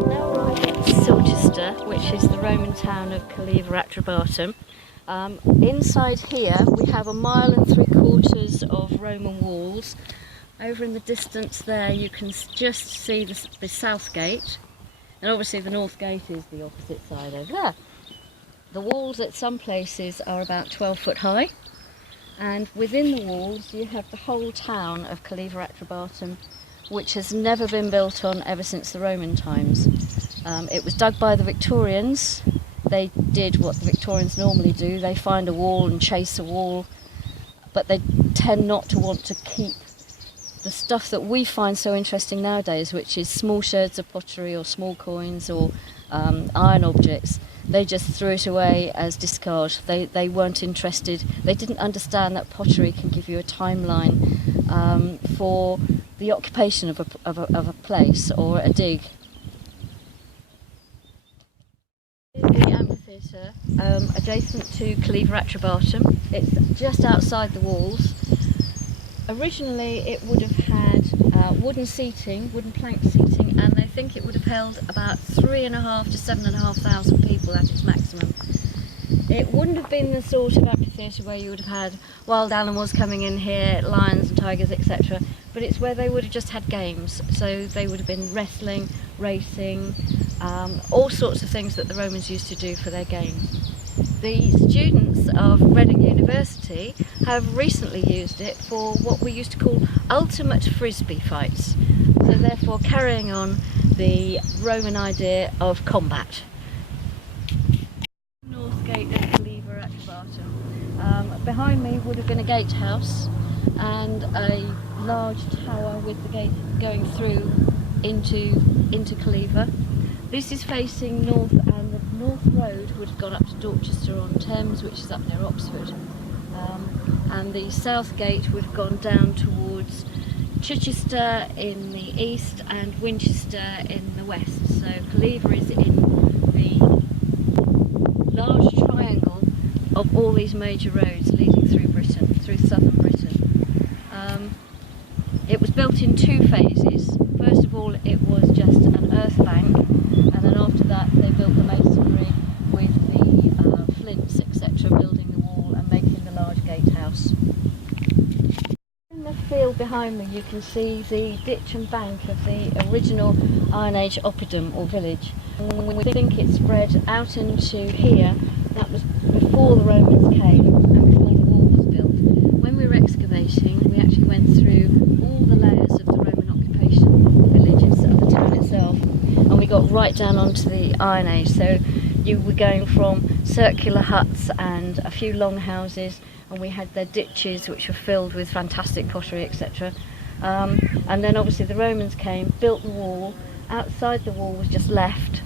Now arrived at Silchester, which is the Roman town of Calleva Atrebatum. Inside here we have 1.75 miles of Roman walls. Over in the distance there you can just see the south gate, and obviously the north gate is the opposite side over there. The walls at some places are about 12 foot high, and within the walls you have the whole town of Calleva Atrebatum, which has never been built on ever since the Roman times. It was dug by the Victorians. They did what the Victorians normally do. They find a wall and chase a wall, but they tend not to want to keep the stuff that we find so interesting nowadays, which is small sherds of pottery or small coins or iron objects. They just threw it away as discard. They weren't interested. They didn't understand that pottery can give you a timeline for the occupation of a place or a dig. The amphitheatre adjacent to Calleva Atrebatum. It's just outside the walls. Originally it would have had wooden plank seating, and they think it would have held about 3,500 to 7,500 people at its maximum. It wouldn't have been the sort of amphitheatre where you would have had wild animals coming in here, lions and tigers, etc. But it's where they would have just had games. So they would have been wrestling, racing, all sorts of things that the Romans used to do for their games. The students of Reading University have recently used it for what we used to call ultimate frisbee fights. So therefore carrying on the Roman idea of combat. North gate of Calleva Atrebatum. Behind me would have been a gatehouse and a large tower with the gate going through into Calleva. This is facing north, and the north road would have gone up to Dorchester on Thames, which is up near Oxford, and the south gate would have gone down towards Chichester in the east and Winchester in the west. So Calleva is in the large triangle of all these major roads leading through Britain, through southern Britain. It was built in two phases. First of all, it was just an earth bank, and then after that they built the masonry with the flints, etc., building the wall and making the large gatehouse. In the field behind me you can see the ditch and bank of the original Iron Age oppidum or village. And we think it spread out into here. That was before the Romans came and before the wall was built. When we were excavating, we actually went through all the layers of the Roman occupation villages of the town itself, and we got right down onto the Iron Age. So you were going from circular huts and a few long houses, and we had their ditches which were filled with fantastic pottery, etc. And then obviously the Romans came, built the wall. Outside the wall was just left,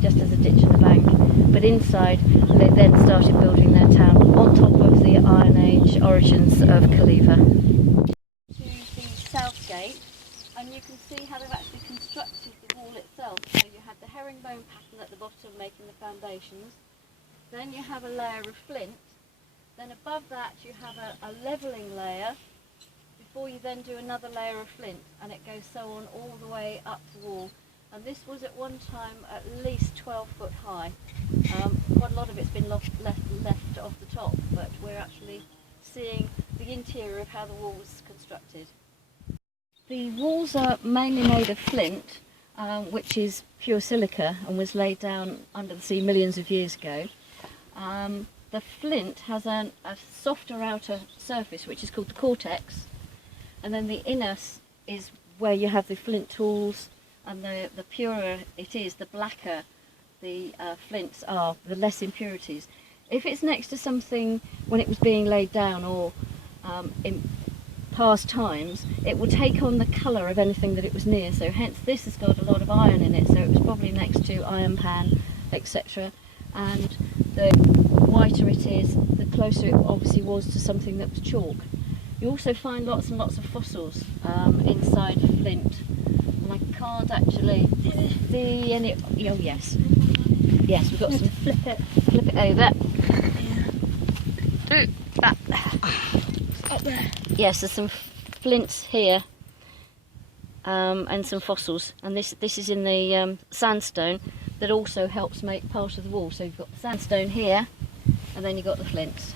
just as a ditch and a bank, but inside they then started building their town on top of the Iron Age origins of Calleva. To the south gate, and you can see how they've actually constructed the wall itself. So you have the herringbone pattern at the bottom making the foundations, then you have a layer of flint, then above that you have a levelling layer, before you then do another layer of flint, and it goes so on all the way up the wall. And this was at one time at least 12 foot high. Quite a lot of it's been left off the top, but we're actually seeing the interior of how the wall was constructed. The walls are mainly made of flint, which is pure silica and was laid down under the sea millions of years ago. The flint has a softer outer surface, which is called the cortex, and then the inner is where you have the flint tools, and the purer it is, the blacker the flints are, the less impurities. If it's next to something when it was being laid down or in past times, it will take on the colour of anything that it was near, so hence this has got a lot of iron in it, so it was probably next to iron pan, etc. And the whiter it is, the closer it obviously was to something that was chalk. You also find lots and lots of fossils inside flint. And I can't actually see any. Oh yes, yes, we've got some. Flip it over. Yeah. That. Up there. Yes, there's some flints here. and some fossils. And this is in the sandstone that also helps make part of the wall. So you've got the sandstone here, and then you've got the flints.